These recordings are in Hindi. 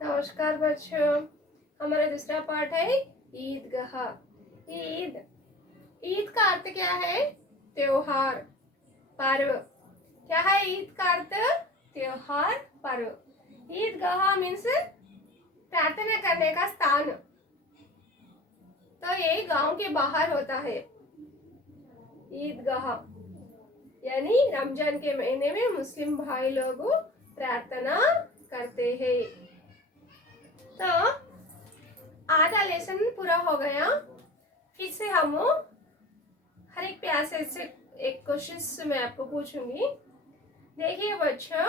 नमस्कार बच्चों, हमारा दूसरा पार्ट है ईदगाह। ईद ईद का अर्थ क्या है? त्योहार, पर्व। क्या है ईद का अर्थ? त्योहार, पर्व। ईदगाह मीन्स प्रार्थना करने का स्थान। तो ये गांव के बाहर होता है ईदगाह, यानी रमजान के महीने में मुस्लिम भाई लोग प्रार्थना करते हैं। तो आधा लेसन पूरा हो गया। फिर से हम हर एक प्यासे से एक क्वेश्चन मैं आपको पूछूंगी। देखिए बच्चों,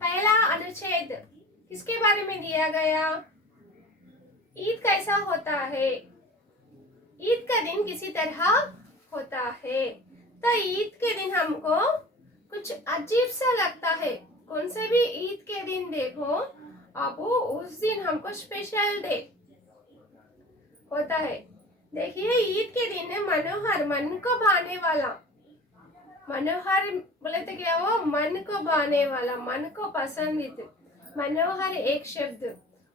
पहला अनुच्छेद किसके बारे में दिया गया? ईद कैसा होता है? ईद का दिन किसी तरह होता है। तो ईद के दिन हमको कुछ अजीब सा लगता है। कौन से भी ईद के दिन देखो आप, उस दिन हमको स्पेशल डे होता है। देखिए ईद के दिन मनोहर, मन को भाने वाला। मनोहर बोले तो क्या वो? मन को भाने वाला, मन को पसंदीदा। मनोहर एक शब्द,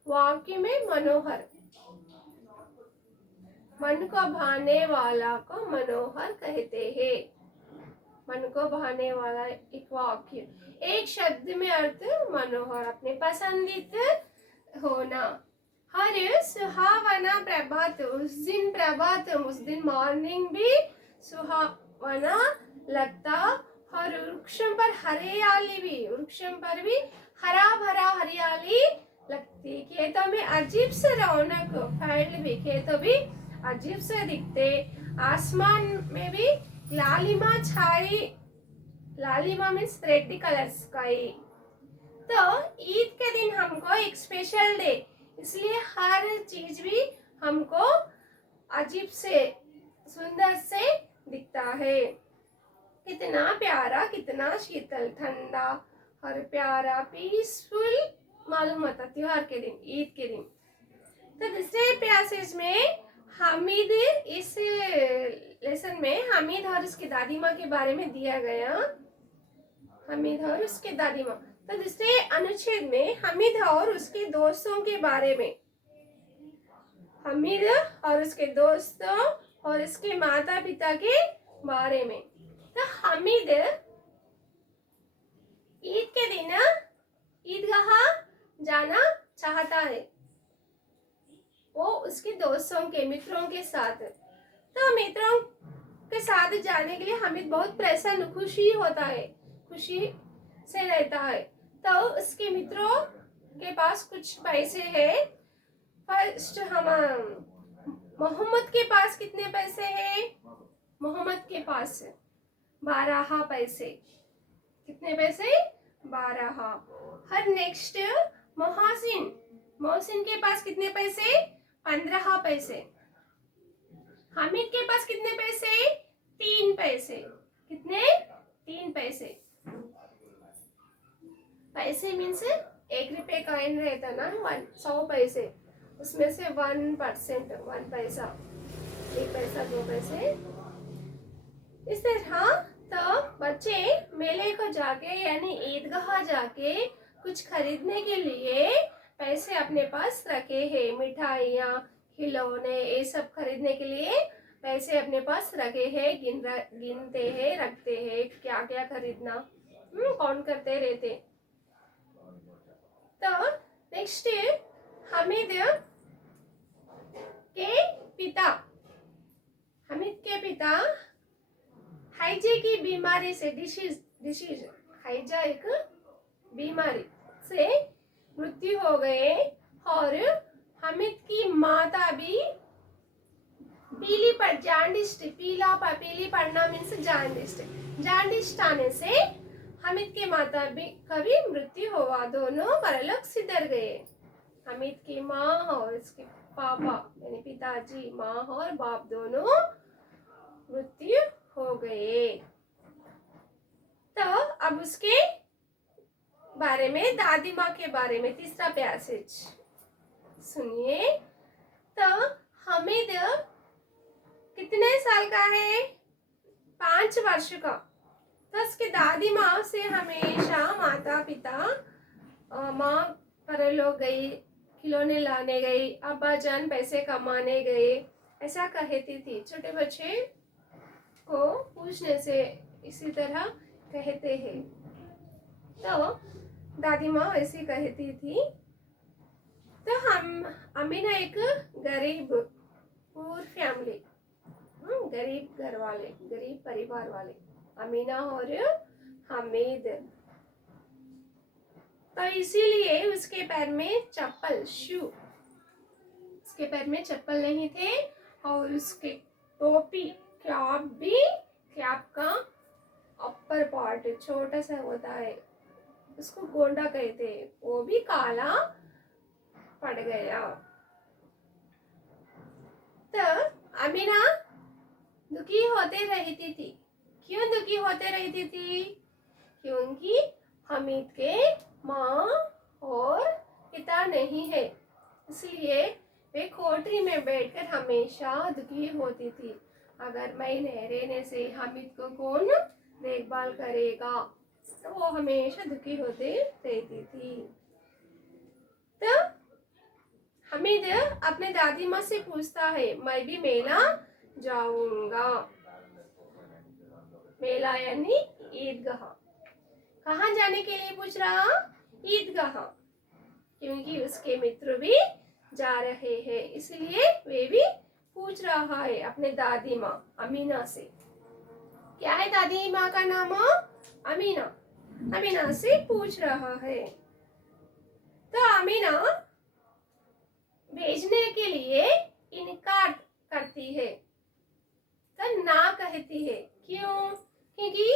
वाक्य में मनोहर। मन को भाने वाला को मनोहर कहते हैं। मन को भाने वाला एक वाक्य, एक शब्द में अर्थ मनोहर, अपने पसंदीदा होना। हर सुहावना प्रभात, उस दिन प्रभात, उस दिन मॉर्निंग भी सुहावना लगता। हर वृक्षम पर हरियाली भी, वृक्षम पर भी हरा भरा हरियाली लगती। खेतों में अजीब से रौनक, फैल भी खेतों भी अजीब से दिखते। आसमान में भी लालिमा छाई। लालिमा मीन्स रेड कलर स्काई। तो ईद के दिन हमको एक स्पेशल डे, इसलिए हर चीज भी हमको अजीब से, सुंदर से दिखता है। कितना प्यारा, कितना शीतल, ठंडा और प्यारा, पीसफुल मालूम होता त्योहार के दिन, ईद के दिन। तो दूसरे पैसेज में हामिद, इस लेसन में हामिद और उसकी दादी माँ के बारे में दिया गया। हामिद और उसके दादी माँ। तो दूसरे अनुच्छेद में हामिद और उसके दोस्तों के बारे में। हामिद और उसके दोस्तों और उसके माता पिता के बारे में। तो हामिद ईद के दिन ईदगाह जाना चाहता है, वो उसके दोस्तों के, मित्रों के साथ। तो मित्रों के साथ जाने के लिए हामिद बहुत प्रसन्न, खुशी होता है, खुशी से रहता है। तो उसके मित्रों के पास कुछ पैसे है। फर्स्ट हम मोहम्मद के पास कितने पैसे हैं? मोहम्मद के पास 12 पैसे। कितने पैसे? 12। हर नेक्स्ट मोहसिन, मोहसिन के पास कितने पैसे? 15 पैसे। हामिद के पास कितने पैसे? 3 पैसे। कितने? 3 पैसे। पैसे मीन्स 1 रुपये कॉइन रहता ना, 100 पैसे, उसमें से 1%, 1 पैसा, 1 पैसा, 2 पैसे, इस तरह। तो बच्चे मेले को जाके, यानी ईदगाह जाके कुछ खरीदने के लिए पैसे अपने पास रखे हैं। मिठाइयाँ, खिलौने, ये सब खरीदने के लिए पैसे अपने पास रखे हैं। गिनते हैं, रखते हैं क्या क्या खरीदना, कौन करते रहते। तो नेक्स्ट हामिद के पिता, हामिद के पिता हैजा की बीमारी से, डिसीज, हैजा एक बीमारी से मृत्यु हो गए। और हामिद की माता भी पीली पड़, जांडिस्ट, पीली पड़ना मीन्स जांडिस्ट, जांडिस्ट आने से हामिद के माता भी का भी मृत्यु हुआ। दोनों परलोक सिधर गए। हामिद की माँ और उसके पापा, यानी पिताजी, माँ और बाप दोनों मृत्यु हो गए। तो अब उसके बारे में, दादी माँ के बारे में तीसरा पैसेज सुनिए। तो हामिद कितने साल का है? 5 वर्ष का। तो उसकी दादी माँ से हमेशा, माता पिता, माँ पर लोग गई, खिलौने लाने गई, अब्बा जान पैसे कमाने गए, ऐसा कहती थी। छोटे बच्चे को पूछने से इसी तरह कहते हैं। तो दादी माँ ऐसी कहती थी। तो हम अमीना एक गरीब पूर फैमिली, गरीब घर वाले, गरीब परिवार वाले, अमीना और हामिद। तो इसीलिए उसके पैर में चप्पल, शू, उसके पैर में चप्पल नहीं थे। और उसके टोपी, कैप भी, कैप का अपर पार्ट छोटा सा होता है, उसको गोंडा कहते हैं, वो भी काला पड़ गया। तो अमीना दुखी होते रहती थी। क्यों दुखी होते रहती थी? क्योंकि हामिद के माँ और पिता नहीं है, इसलिए वे कोठरी में बैठकर हमेशा दुखी होती थी। अगर मैं नहीं रहने से हामिद को कौन देखभाल करेगा? तो वो हमेशा दुखी होते रहती थी। तो हामिद अपने दादी माँ से पूछता है, मैं भी मेला जाऊंगा। मेला यानी ईदगाह। कहाँ जाने के लिए पूछ रहा? ईदगाह, क्योंकि उसके मित्र भी जा रहे हैं, इसलिए वे भी पूछ रहा है अपने दादी माँ अमीना से। क्या है दादी माँ का नाम? अमीना। अमीना से पूछ रहा है। तो अमीना भेजने के लिए इनकार करती है, तो ना कहती है। क्यों? क्योंकि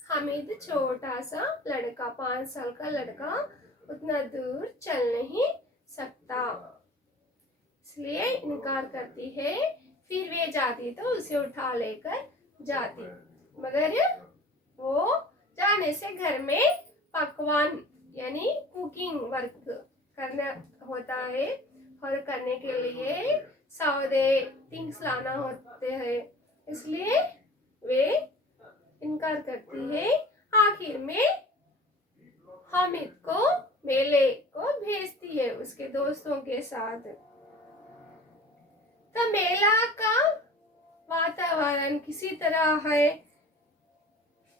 हामिद छोटा सा लड़का, 5 साल का लड़का, उतना दूर चल नहीं सकता, इसलिए इनकार करती है। फिर वे जाती तो उसे उठा लेकर जाती, मगर वो जाने से घर में पकवान यानी कुकिंग वर्क करना होता है, और करने के लिए सौदे थिंग्स लाना होते हैं, इसलिए वे इनकार करती है। आखिर में हामिद को मेले को भेजती है उसके दोस्तों के साथ। तो मेला का वातावरण किसी तरह है?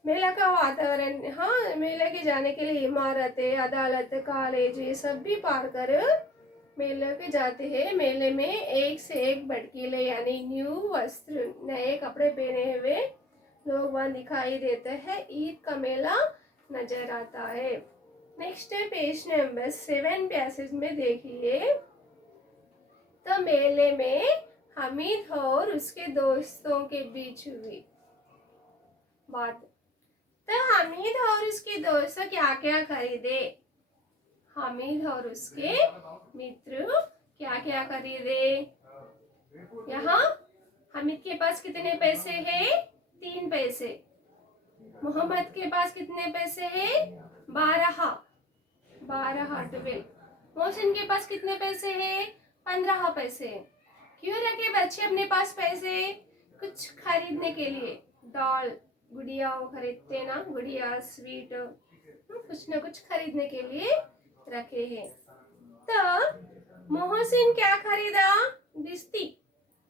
मेला का वातावरण, हाँ, मेले के जाने के लिए इमारतें, अदालत, कॉलेज, ये सब भी पार कर मेले के जाते हैं। मेले में एक से एक भड़कीले यानी न्यू वस्त्र, नए कपड़े पहने हुए लोग वहाँ दिखाई देते हैं। ईद का मेला नजर आता है। नेक्स्ट है पेज नंबर 7 पैसेज में देखिए। तो मेले में हामिद और उसके दोस्तों के बीच हुई बात। तो हामिद और उसके दोस्त क्या क्या खरीदे? हामिद और उसके मित्र क्या क्या खरीदे? यहाँ हामिद के पास कितने पैसे हैं? 3 पैसे। मोहम्मद के पास कितने पैसे हैं? 12 12। मोहसिन के पास कितने पैसे हैं? 15 पैसे। क्यों रखे बच्चे अपने पास पैसे? कुछ खरीदने के लिए, डॉल, गुड़िया वो खरीदते ना, गुड़िया, स्वीट, कुछ ना कुछ खरीदने के लिए रखे हैं। तो मोहसिन क्या खरीदा? बिस्ती।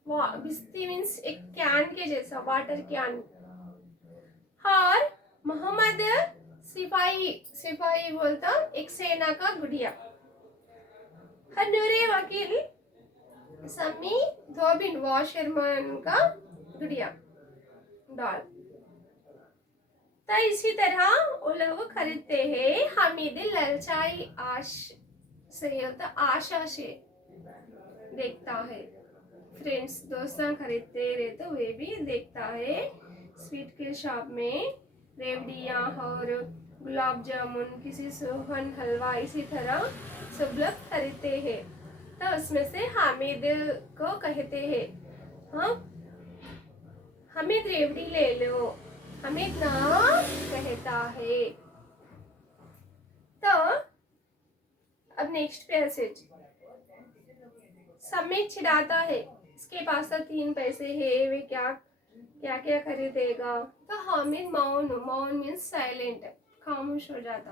बिस्ती मीन्स एक कैन के जैसा, वाटर कैन। और मोहम्मद सिपाही, सिपाही बोलता एक सेना का गुड़िया। हनूरे वकील सम्मी धोबिन वॉशरमैन का गुड़िया, डॉल। तो इसी तरह वो लोग खरीदते हैं। हामिद ललचाई आशा से देखता है। फ्रेंड्स दोस्तां खरीदते रहे तो वे भी देखता है। स्वीट के शॉप में रेवड़ियाँ और गुलाब जामुन, किसी सोहन हलवा, इसी तरह सब लोग खरीदते हैं। तो उसमें से हामिद को कहते हैं, हाँ हामिद रेवड़ी ले लो। हामिद ना कहता है। तो अब नेक्स्ट पैसेज। समीर चिढ़ाता है, इसके पास तो 3 पैसे है, वे क्या क्या क्या खरीदेगा? तो हामिद मौन, मौन मीन्स साइलेंट, खामोश हो जाता।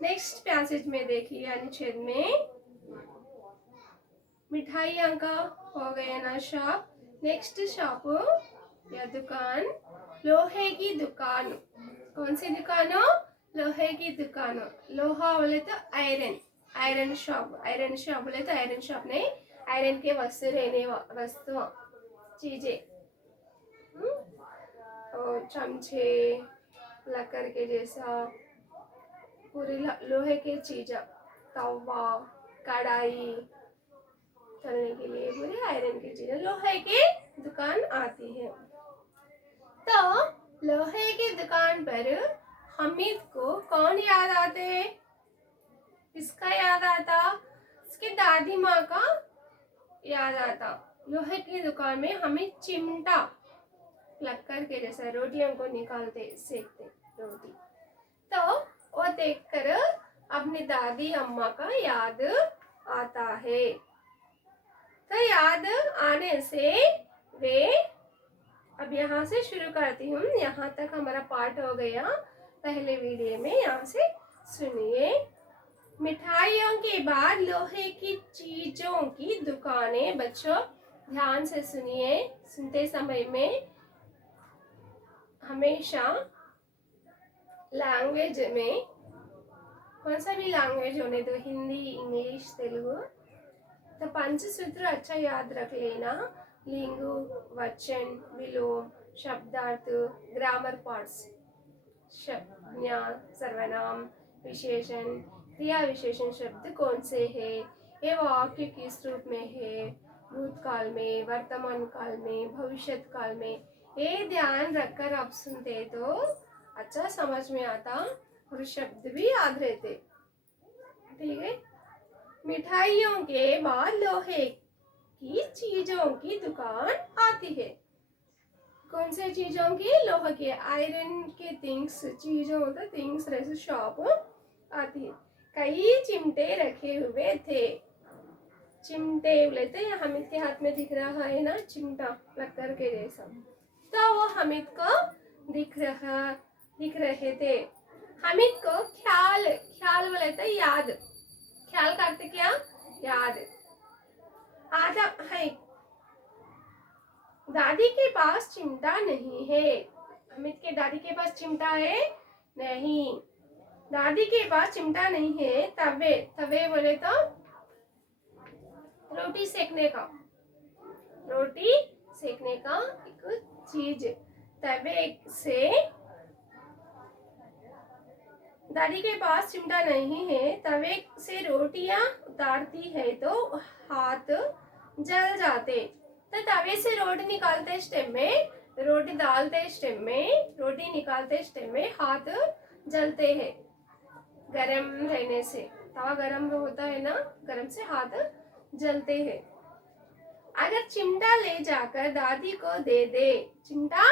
नेक्स्ट पैसेज में देखिए अनुच्छेद में मिठाइयों का हो गया ना शॉप। नेक्स्ट शॉप या दुकान लोहे की दुकान। कौन सी दुकान हो? लोहे की दुकान। लोहा बोले तो iron, iron shop. Iron shop बोले तो आयरन शॉप नहीं, आयरन के वस्तु रहने वस्तु चीजें, और चमचे लकड़ के जैसा पूरी लोहे के चीज, तवा, कढ़ाई तलने के लिए पूरी आयरन की चीजें लोहे की दुकान आती है। तो लोहे की दुकान पर हामिद को कौन याद आते? किसका याद आता? उसकी दादी माँ का याद आता। लोहे की दुकान में हमें चिमटा लक्कर के जैसा रोटियों को निकालते सेकते रोटी, तो वो देखकर अपनी दादी अम्मा का याद आता है। तो याद आने से वे, अब यहाँ से शुरू करती हूँ, यहाँ तक हमारा पाठ हो गया पहले वीडियो में। यहाँ से सुनिए। मिठाइयों के बाद लोहे की चीजों की दुकानें। बच्चों ध्यान से सुनिए, सुनते समय में हमेशा लैंग्वेज में कौन सा भी लैंग्वेज होने दो, हिंदी, इंग्लिश, तेलुगु, तो पंचसूत्र अच्छा याद रख लेना। लिंगु, वचन, विलोम, शब्दार्थ, ग्रामर पार्ट्स, संज्ञा, सर्वनाम, विशेषण, क्रिया विशेषण शब्द कौन से है, ये वाक्य किस रूप में है, भूतकाल में, वर्तमान काल में, भविष्य काल में, ये ध्यान रखकर आप सुनते तो अच्छा समझ में आता और शब्द भी याद रहते। ठीक है। मिठाइयों के बाद लोहे की चीजों की दुकान आती है। कौन से चीजों की? लोहे के, आयरन के थिंग्स, चीजों का थिंग्स जैसे शॉप आती है। कई चिमटे रखे हुए थे। चिमटे बोले थे, हामिद के हाथ में दिख रहा है ना चिमटा लक्कर के जैसा, तो वो हामिद को दिख रहे थे। हामिद को ख्याल, ख्याल बोले थे याद, ख्याल करते क्या? याद आता है। दादी के पास चिमटा नहीं है। हामिद के दादी के पास चिमटा है? नहीं, दादी के पास चिमटा नहीं है। तवे, तवे बोले तो रोटी सेकने का, रोटी सेकने का एक चीज, तवे से। दादी के पास चिमटा नहीं है, तवे से रोटियां उतारती है तो हाथ जल जाते। तो तवे से रोटी निकालते स्टेप में, रोटी डालते स्टेप में, रोटी निकालते स्टेप में हाथ जलते हैं गरम रहने से। तवा गरम होता है ना, गरम से हाथ जलते हैं। अगर चिमटा ले जाकर दादी को दे दे, चिमटा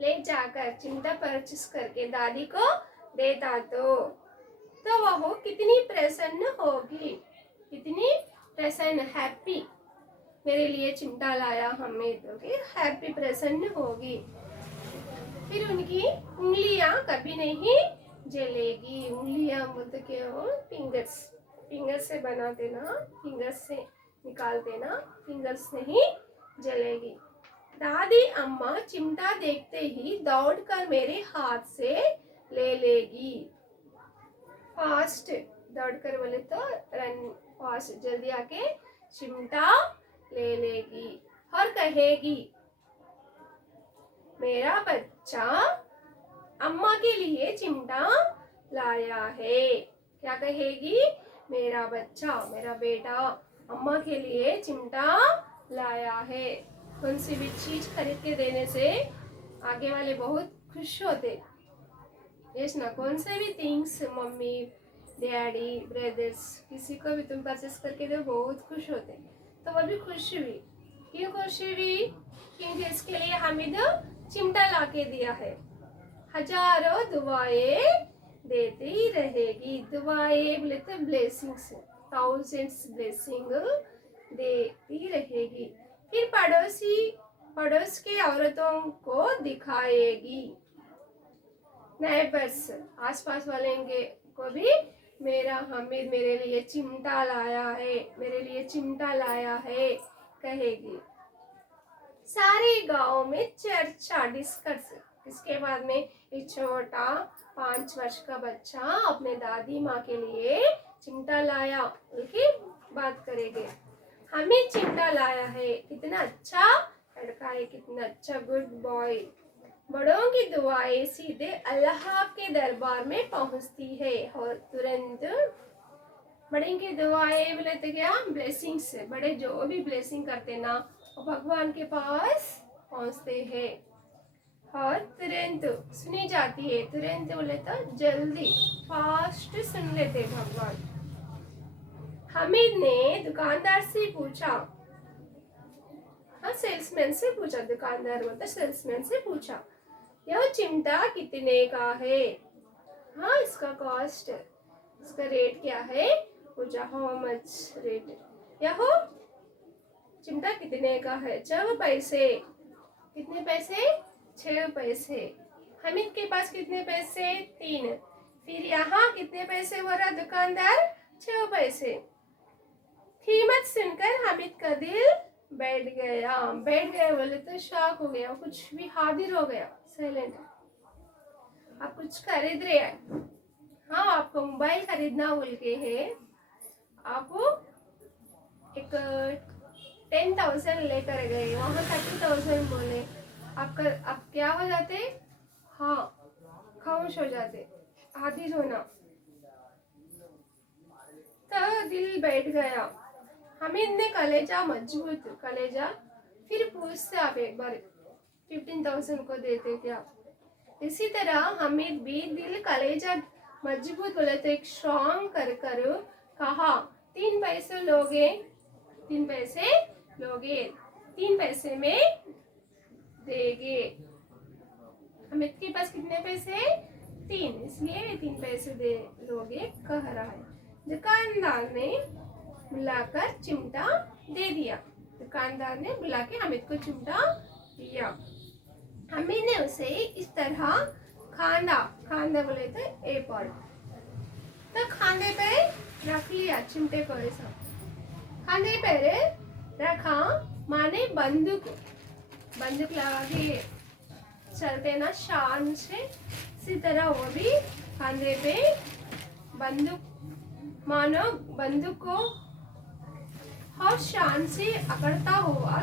ले जाकर, चिमटा परचेस करके दादी को देता तो वह कितनी प्रसन्न होगी, कितनी प्रसन्न, हैप्पी, मेरे लिए चिमटा लाया हामिद, ओके, हैप्पी, प्रसन्न होगी। फिर उनकी उंगलियां कभी नहीं जलेगी। उंगलियां बोलते क्या हो? फिंगर्स, फिंगर्स से बनाते ना, फिंगर्स से निकालते ना, फिंगर्स नहीं जलेगी। दादी अम्मा चिमटा देखते ही दौड़कर मेरे हाथ से ले लेगी। फास्ट, दौड़कर बोले तो रन, फास्ट, जल्दी आके चिमटा ले लेगी और कहेगी, मेरा बच्चा अम्मा के लिए चिमटा लाया है। क्या कहेगी? मेरा बच्चा, मेरा बेटा अम्मा के लिए चिमटा लाया है। कौन सी भी चीज खरीद के देने से आगे वाले बहुत खुश होते। यस ना, कौन से भी थिंग्स, मम्मी, डैडी, ब्रदर्स, किसी को भी तुम परचेस करके दो बहुत खुश होते। तो वो भी खुश हुई। क्यों खुश हुई? क्योंकि इसके लिए हामिद चिमटा ला के दिया है। हजारों दुआएं देती रहेगी। दुआएं बोले तो ब्लेसिंग्स, थाउजेंड्स ब्लेसिंग देती रहेगी। फिर पड़ोस की औरतों को दिखाएगी। नेबर्स, आसपास वाले को भी मेरा हामिद मेरे लिए चिमटा लाया है, मेरे लिए चिमटा लाया है कहेगी। सारे गांव में चर्चा डिस्कस। इसके बाद में एक छोटा 5 वर्ष का बच्चा अपने दादी माँ के लिए चिमटा लाया उनकी बात करेंगे। हमें चिमटा लाया है, कितना अच्छा लड़का है, कितना अच्छा गुड बॉय। बड़ों की दुआएं सीधे अल्लाह के दरबार में पहुंचती है और तुरंत बड़े की दुआएं बोले तो क्या ब्लेसिंग्स, बड़े जो भी ब्लेसिंग करते ना वो भगवान के पास पहुंचते हैं और तुरंत सुनी जाती है। तुरंत बोले तो जल्दी फास्ट सुन लेते भगवान। हामिद ने दुकानदार से पूछा, हाँ सेल्समैन से पूछा, दुकानदार बोलता सेल्समैन से पूछा, यह चिमटा कितने का है? हाँ इसका कॉस्ट, इसका रेट क्या है? पूछा हाउ मच रेट, यह चिमटा कितने का है? 6 पैसे। कितने पैसे? 6 पैसे। हामिद के पास कितने पैसे? 3। फिर यहाँ कितने पैसे बोला दुकानदार? 6 पैसे। कीमत सुनकर हामिद का दिल बैठ गया। बैठ गया बोले तो शॉक हो गया, कुछ भी हाजिर हो गया, साइलेंट। आप कुछ खरीद रहे हैं, हाँ आपको मोबाइल खरीदना बोल के है, आप एक 10,000 लेकर गए, वहाँ 30,000 बोले, आपका आप क्या हो जाते? हाँ खामोश हो जाते, हाजिर होना। तो दिल बैठ गया। हामिद ने कलेजा मजबूत, कलेजा फिर पूछते आप एक बार 15,000 को देते क्या? इसी तरह हामिद भी दिल कलेजा मजबूत बोले तो एक स्ट्रॉन्ग कर कर कहा 3 पैसे लोगे? 3 पैसे लोगे? 3 पैसे में देंगे। हामिद के पास कितने पैसे? 3, इसलिए 3 पैसे दे लोगे कह रहा है। दुकानदार ने बुलाकर चिमटा दे दिया। दुकानदार ने बुला के हामिद को चिमटा दिया। हामिद ने उसे इस तरह खांदा, खांदा बोले तो एयरपोर्ट, तो खांदे पे रख लिया चिमटे को, ऐसा खांदे पे रखा, माने बंदूक, बंदूक लगा के चलते ना शान से, इसी तरह वो भी खांदे पे बंदूक, मानो बंदूक को और शान से अकड़ता हुआ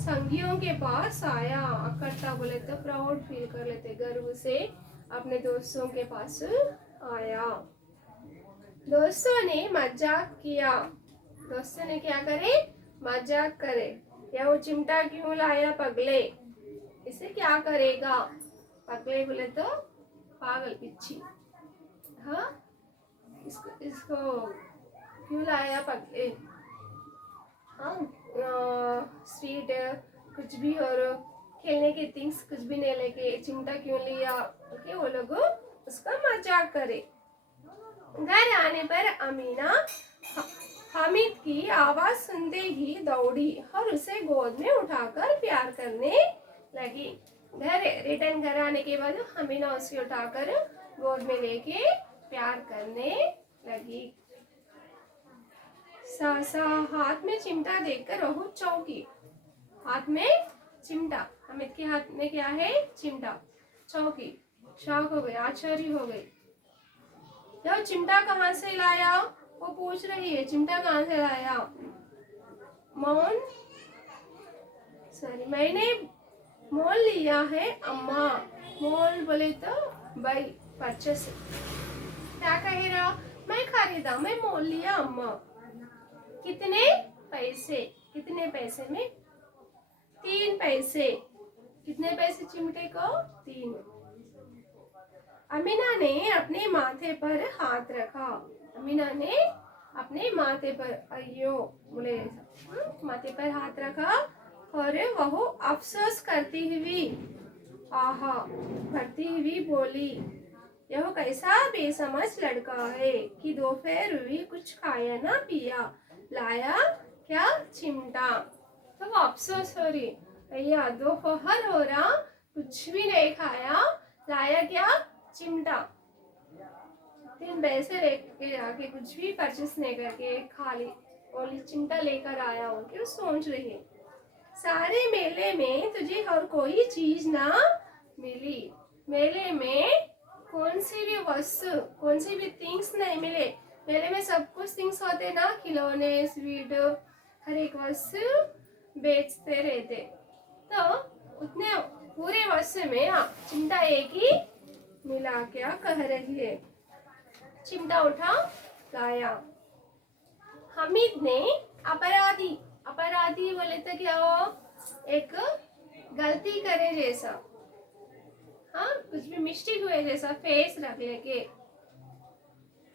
संगियों के पास आया। अकड़ता बोले तो प्राउड फील कर लेते, गर्व से अपने दोस्तों के पास आया। दोस्तों ने मजाक किया, दोस्तों ने क्या करे? मजाक करे, या वो चिमटा क्यों लाया पगले, इसे क्या करेगा? पगले बोले तो पागल, पिच्छी। हाँ इसको क्यों लाया पगले? हाँ स्वीट कुछ भी और खेलने के थिंग्स कुछ भी नहीं लेके चिमटा क्यों लिया? ओके वो लोग उसका मजाक करे। घर आने पर अमीना हामिद की आवाज सुनते ही दौड़ी और उसे गोद में उठाकर प्यार करने लगी। घर रिटर्न घर आने के बाद अमीना उसे उठाकर गोद में लेके प्यार करने लगी। सासा हाथ में चिमटा देखकर बहुत चौंकी। हाथ में चिमटा, हामिद के हाथ में क्या है? चिमटा। चौंकी, शॉक हो गई, आश्चर्य हो गई। यह चिमटा कहाँ से लाया? वो पूछ रही है, चिमटा कहाँ से लाया? मैंने मोल लिया है अम्मा। मोल बोले तो बाई, परचेस। क्या कह रहा? मैं खरीदा, मैं मोल लिया अम्मा। कितने पैसे? कितने पैसे में? 3 पैसे। कितने पैसे चिमटे को? 3। अमीना ने अपने माथे पर हाथ रखा। अमीना ने अपने माथे पर, अयो बोले, माथे पर हाथ रखा और वह अफसोस करती हुई, आहा भरती हुई बोली, यह कैसा बेसमझ लड़का है कि दोपहर हुई कुछ खाया ना पिया, लाया क्या? चिमटा। तो वो अफसोस हो रही, भैया दोपहर हो रहा, कुछ भी नहीं खाया, लाया क्या? चिमटा। फिर पैसे लेके जाके कुछ भी परचेस नहीं करके खाली ओनली चिमटा लेकर आया हूँ कि वो सोच रही है सारे मेले में तुझे और कोई चीज ना मिली। मेले में कौन सी भी वस्तु कौन सी भी थिंग्स नहीं मिले। मेले में सब कुछ थिंग्स होते ना, खिलौने, स्वीट, हर एक वस्तु बेचते रहते। तो उतने पूरे वस्तु में चिमटा एक ही मिला। क्या कह रही है? चिमटा उठा लाया। हामिद ने अपराधी अपराधी बोले तो क्या हो? एक गलती करे जैसा, हाँ कुछ भी मिस्टेक हुए जैसा फेस रख लेके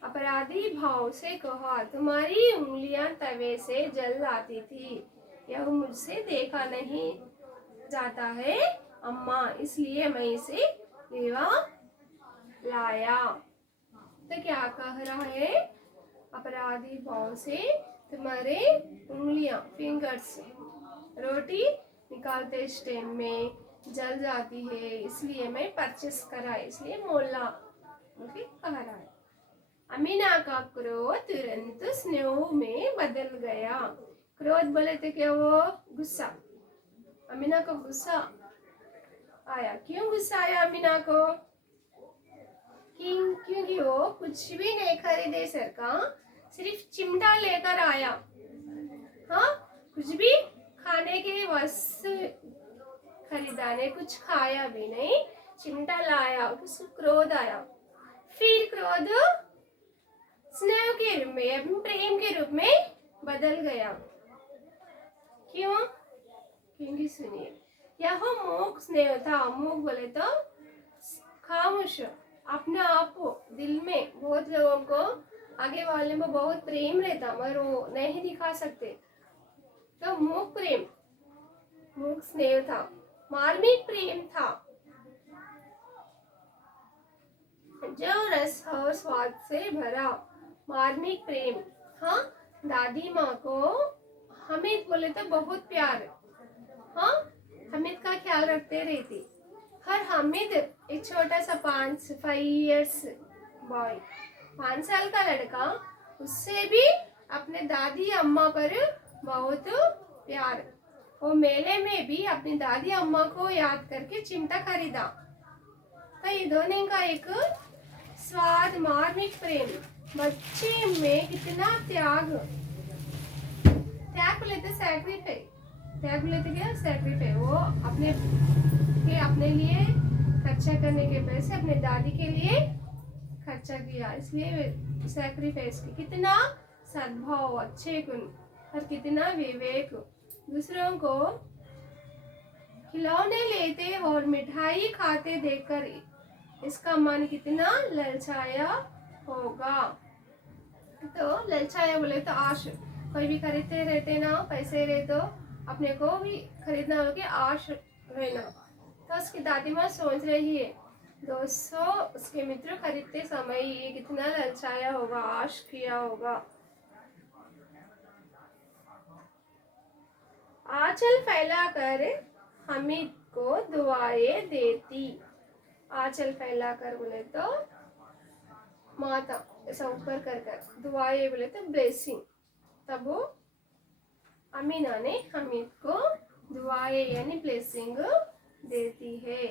अपराधी भाव से कहा, तुम्हारी उंगलियां तवे से जल आती थी, यह मुझसे देखा नहीं जाता है अम्मा, इसलिए मैं इसे लेवा लाया। तो क्या कह रहा है? अपराधी भाव से तुम्हारे उंगलियां फिंगर्स रोटी निकालते टाइम में जल जाती है, इसलिए मैं परचेस करा, इसलिए मोला कह रहा है। अमीना का क्रोध तुरंत स्नेह में बदल गया। क्रोध बोले तो क्या वो? गुस्सा। अमीना को गुस्सा आया। क्यों गुस्सा आया अमीना को? क्योंकि वो कुछ भी नहीं खरीदे सर का, सिर्फ चिमटा लेकर आया। हाँ कुछ भी खाने की वस्तु खरीदाने, कुछ खाया भी नहीं, चिमटा लाया, उसको क्रोध आया। फिर क्रोध स्नेह के रूप में, प्रेम के रूप में बदल गया। क्यों? क्योंकि सुनिए, यह मूक स्नेह था। मूक बोले तो खामोश, अपने आप दिल में बहुत लोगों को आगे वाले में बहुत प्रेम रहता मगर वो नहीं दिखा सकते, तो मूक प्रेम, मूक स्नेह था, मार्मिक प्रेम था जो रस और स्वाद से भरा। मार्मिक प्रेम। हाँ दादी माँ को हामिद बोले तो बहुत प्यार, हाँ हामिद का ख्याल रखते रहती। हर हामिद एक छोटा सा 5 इयर्स बॉय, 5 साल का लड़का, उससे भी अपने दादी अम्मा पर बहुत प्यार। वो मेले में भी अपनी दादी अम्मा को याद करके चिमटा खरीदा। तो ये दोनों का एक स्वाद, मार्मिक प्रेम। बच्चे में कितना त्याग, त्याग बोले तो सैक्रिफाइस, त्याग बोले तो क्या? सैक्रिफाइस। वो अपने लिए खर्चा करने के पैसे अपने दादी के लिए खर्चा किया, इसलिए सैक्रिफाइस की। कितना सद्भाव, अच्छे गुण और कितना विवेक। दूसरों को खिलौने लेते और मिठाई खाते देखकर इसका मन कितना ललचाया होगा। तो ललचाया बोले तो आश, कोई भी खरीदते रहते ना, पैसे रहे तो अपने को भी खरीदना होगी, आश रहना। तो उसकी दादी माँ सोच रही है, दोस्तों उसके मित्र खरीदते समय ये कितना ललचाया होगा, आश किया होगा। आंचल फैलाकर हामिद को दुआएं देती। आंचल फैलाकर बोले तो माता ऐसा ऊपर कर, दुआएं बोले तो ब्लेसिंग। तब वो अमीना ने हामिद को दुआएं यानी ब्लेसिंग देती है,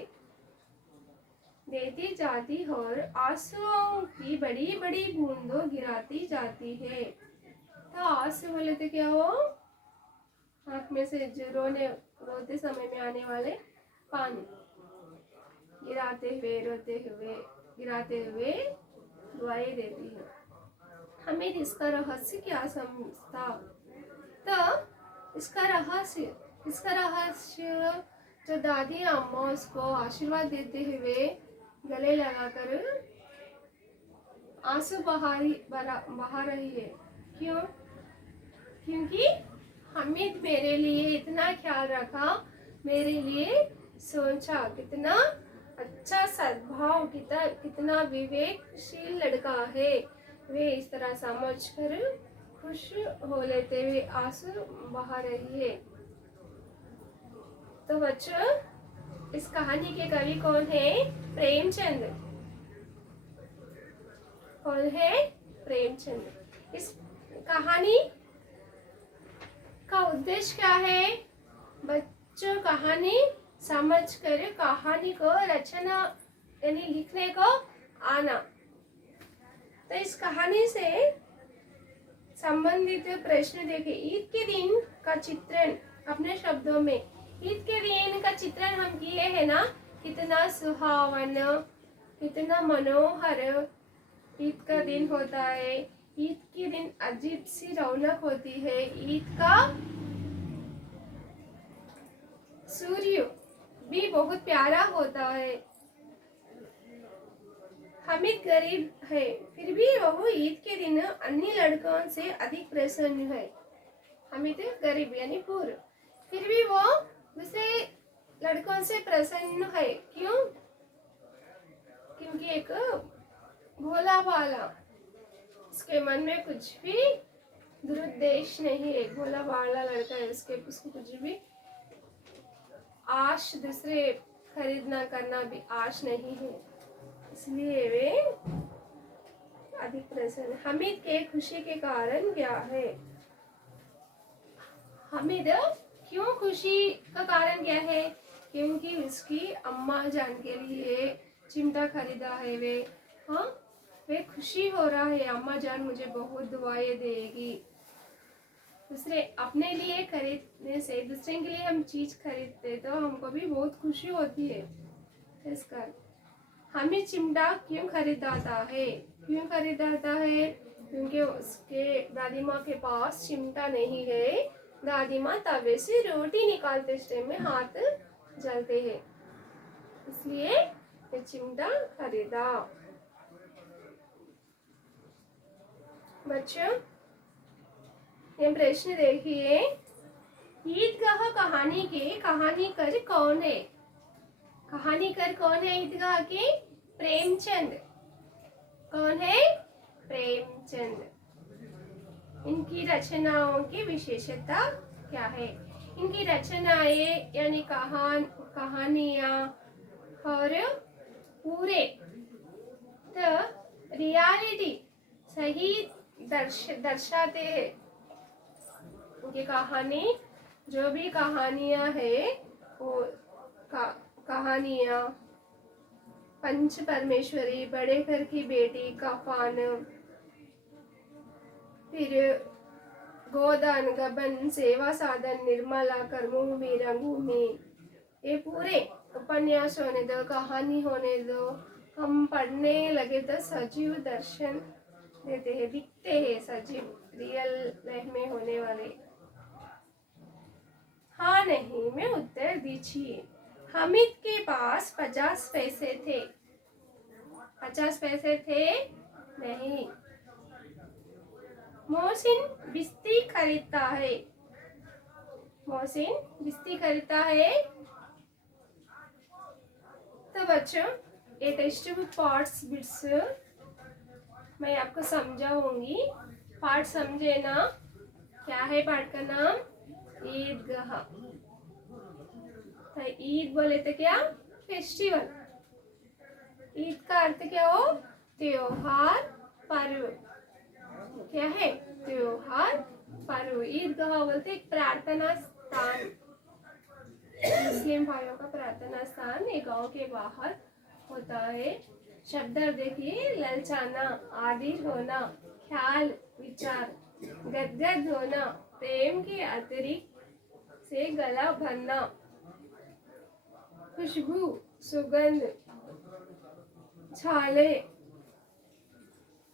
देती जाती और आंसुओं की बड़ी बड़ी बूंदों गिराती जाती है। तो आंसू बोले तो क्या हो? आँख में से जो रोते समय में आने वाले पानी, गिराते हुए दुआएं देती है। हमें इसका रहस्य क्या समझता? तो इसका रहस्य जो दादी अम्मा उसको आशीर्वाद देते हुए गले लगाकर आंसू बहा रही है। क्यों? क्योंकि हामिद मेरे लिए इतना ख्याल रखा, मेरे लिए सोचा, कितना अच्छा सद्भाव, कितना विवेकशील लड़का है। वे इस तरह समझकर खुश हो लेते हुए आंसू बहा रही है। तो बच्चों इस कहानी के कवि कौन है? प्रेमचंद। कौन है? प्रेमचंद। इस कहानी का उद्देश्य क्या है? बच्चों कहानी समझ कर कहानी को रचना यानी लिखने को आना। तो इस कहानी से संबंधित प्रश्न देखिए। ईद के दिन का चित्रण अपने शब्दों में। ईद के दिन का चित्रण हम किए हैं ना, कितना सुहावन, कितना मनोहर ईद का दिन होता है। ईद के दिन अजीब सी रौनक होती है। ईद का सूर्य भी बहुत प्यारा होता है। हामिद गरीब है, फिर भी वह ईद के दिन अन्य लड़कों से अधिक प्रसन्न है। हामिद गरीब यानी पूर, फिर भी वो दूसरे लड़कों से प्रसन्न है। क्यों? क्योंकि एक भोला भाला, उसके मन में कुछ भी दुरुद्देश्य नहीं है। भोला भाला लड़का है, उसको कुछ भी आश दूसरे खरीदना करना भी आश नहीं है, इसलिए वे अधिक प्रसन्न। हामिद के खुशी के कारण क्या है? हामिद क्यों खुशी का कारण क्या है? क्योंकि उसकी अम्मा जान के लिए चिमटा खरीदा है। वे खुशी हो रहा है, अम्मा जान मुझे बहुत दुआएं देगी। दूसरे अपने लिए खरीदने से, दूसरे के लिए हम चीज खरीदते तो हमको भी बहुत खुशी होती है। इसका हमें चिमटा क्यों खरीदाता है? क्यों खरीदाता है? क्योंकि उसके दादी माँ के पास चिमटा नहीं है। दादी माँ तवे से रोटी निकालते टाइम में हाथ जलते हैं, इसलिए ये चिमटा खरीदा। बच्चों ये प्रश्न देखिए। ईदगाह कहानी के कहानीकार कौन है? कहानीकार कौन है ईदगाह के? प्रेमचंद। कौन है? प्रेमचंद। इनकी रचनाओं की विशेषता क्या है? इनकी रचनाएं यानी कहानियां और पूरे तो रियलिटी सही दर्शाते हैं। उनकी कहानी, जो भी कहानियां है वो कहानियां पंच परमेश्वरी, बड़े घर की बेटी, कफान, फिर गोदान, गबन, सेवा साधन, निर्मला, कर्मभूमि, रंगभूमि, ये पूरे उपन्यास होने दो, कहानी होने दो, हम पढ़ने लगे तो सजीव दर्शन देते हैं, दिखते हैं सजीव, रियल लाइफ में होने वाले। हाँ नहीं में उत्तर दीजिए। हामिद के पास 50 पैसे थे। 50 पैसे थे? नहीं। मोहसिन बिस्ती खरीदता है। मोहसिन बिस्ती खरीदता है। तो बच्चों ये टेक्स्ट बुक पार्ट्स बिट्स मैं आपको समझाऊंगी। पार्ट समझे ना? क्या है पार्ट का नाम? ईदगाह। तो ईद बोले तो क्या? फेस्टिवल। ईद का अर्थ क्या हो? त्योहार, पर्व। क्या है? त्योहार, पर्व। ईदगाह बोलते एक प्रार्थना स्थान, मुस्लिम भाइयों का प्रार्थना स्थान एक गांव के बाहर होता है। शब्द देखिए। ललचाना, आदिल होना, ख्याल, विचार, गदगद होना, प्रेम के अतिरिक्त से गला भरना, खुशबू, सुगंध, छाले,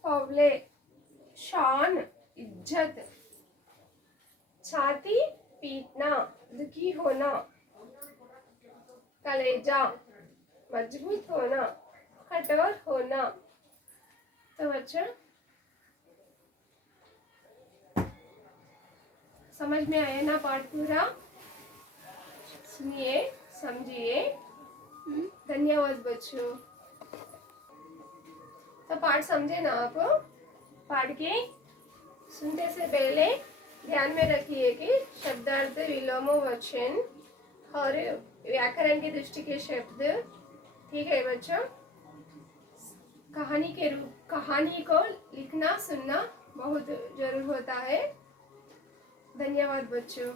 पवले, शान, इज्जत, छाती पीटना, दुखी होना, कलेजा, मजबूत होना, कठोर होना। तो बच्चों समझ में आया ना पाठ पूरा? सुनिए, समझिए। धन्यवाद बच्चों। तो पाठ समझे ना आप? पाठ के सुनने से पहले ध्यान में रखिए कि शब्दार्थ, विलोमवचन और व्याकरण की दृष्टि के शब्द, ठीक है बच्चों? कहानी को लिखना सुनना बहुत जरूर होता है। धन्यवाद बच्चों।